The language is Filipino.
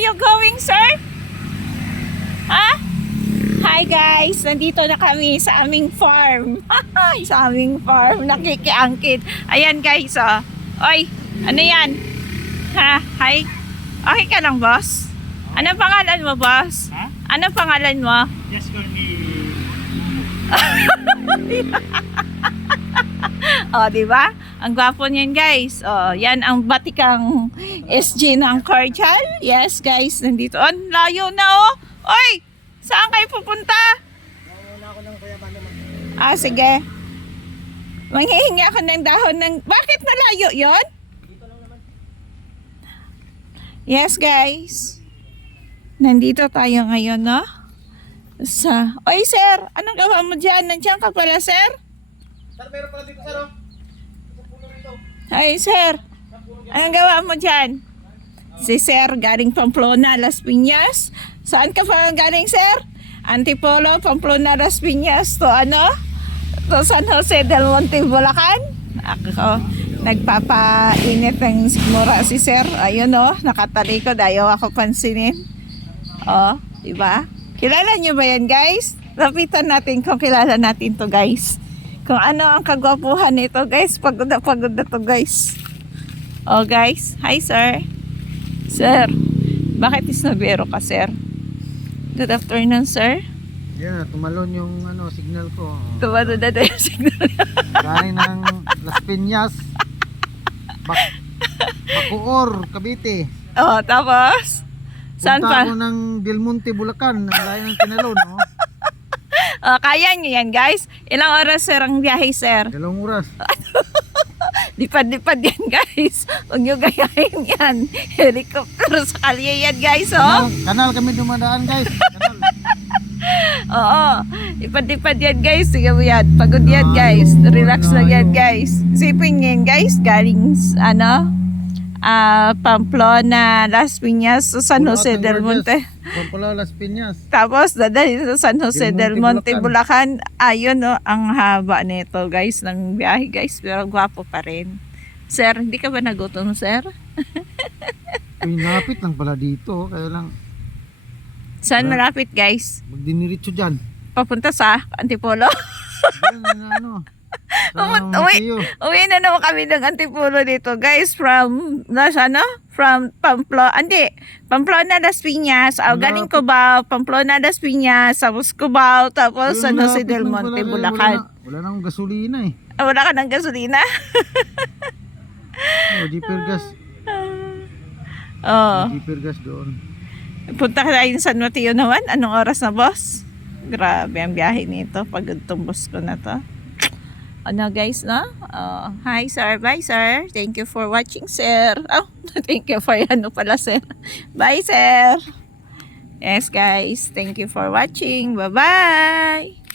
are you going, sir? Ha? Hi guys, nandito na kami sa aming farm. sa aming farm, nakikiangkit. Ayan guys, oh. Oy, ano yan? Ha? Hi? Okay ka lang, boss? Anong pangalan mo, boss? Ha? Anong pangalan mo? Just call me... Oh, di ba? Ang gwapo niyan, guys. Oh, yan ang batikang SG ng Cordial. Yes, guys, nandito. Oh, layo na, oh. Oy, saan kayo pupunta? Ah, sige. Manghihingi ako ng dahon ng... Bakit nalayo yon? Yes, guys. Nandito tayo ngayon, no? Sa... Oy, sir! Anong gawa mo dyan? Nandiyan ka pala, sir? Sir, meron pala dito, sir, oh. Ay, sir. Anong gawa mo dyan? Si Sir, galing Pamplona, Las Piñas. Saan ka pa galing, sir? Antipolo, Pamplona, Las Piñas. To ano? To San Jose del Monte, Bulacan. Ako, nagpapainit ng sigmura si sir. Ayun oh, nakatalikod. Ayaw ako pansinin. Oh, di ba? Kilala niyo ba yan, guys? Lapitan natin kung kilala natin to, guys. Kung ano ang kagwapuhan nito, guys. Pagod na pagod na to, guys. Oh, guys. Hi, sir. Sir, bakit isnabero ka, sir? Good afternoon, sir. Yeah, tumalon yung ano, signal ko. Tumano na na yung signal. Galing ng Las Piñas. Bak Bacoor, Cavite. oh, tapos? Saan Punta pa? ako ng Del Monte, Bulacan. Ang layo ng tinalon, no? Oh, kaya niyo yan, guys. Ilang oras, sir, ang biyahe, sir? Dalawang oras. Lipad-lipad yan, guys. Huwag niyo gayahin yan. Helicopter sa kalye yan, guys, oh. Kanal, kanal kami dumadaan, guys. Kanal. Oo. Lipad-lipad yan, guys. Sige mo yan. Pagod yan, guys. Relax lang yan, guys. Sipin yan, guys. Galing, ano, ah, Pamplona, Las Piñas, sa San Jose del Monte. Pampula, Las Piñas. Tapos, dadalhin sa San Jose del Del Monte, Monte, Bulacan. Ayun, no, ang haba nito, guys, ng biyahe, guys. Pero gwapo pa rin. Sir, hindi ka ba nagutom, sir? Uy, napit lang pala dito. Kaya lang, Saan Wala. malapit, guys? magdiniritso dyan. Papunta sa Antipolo? Yan, ano. Pumunta- uwi. Uwi na naman kami ng Antipolo dito, guys, from, nasa ano? From Pamplona, hindi, Pamplona, Las Piñas, oh, galing Cubao, Pamplona, Las Piñas, tapos Cubao, tapos San Jose malapit del Monte, Bulacan. Wala wala na akong gasolina eh. Ah, wala ka ng gasolina? Oh, jeeper gas. Oo. Jeeper gas doon. Punta ka tayo sa San Mateo naman. Anong oras na, boss? Grabe ang biyahe nito. Pagod tong bus ko na to. Ano guys, no? Oh, hi sir. Bye sir. Thank you for watching, sir. Oh, thank you for ano pala, sir. Bye, sir. Yes, guys. Thank you for watching. Bye-bye.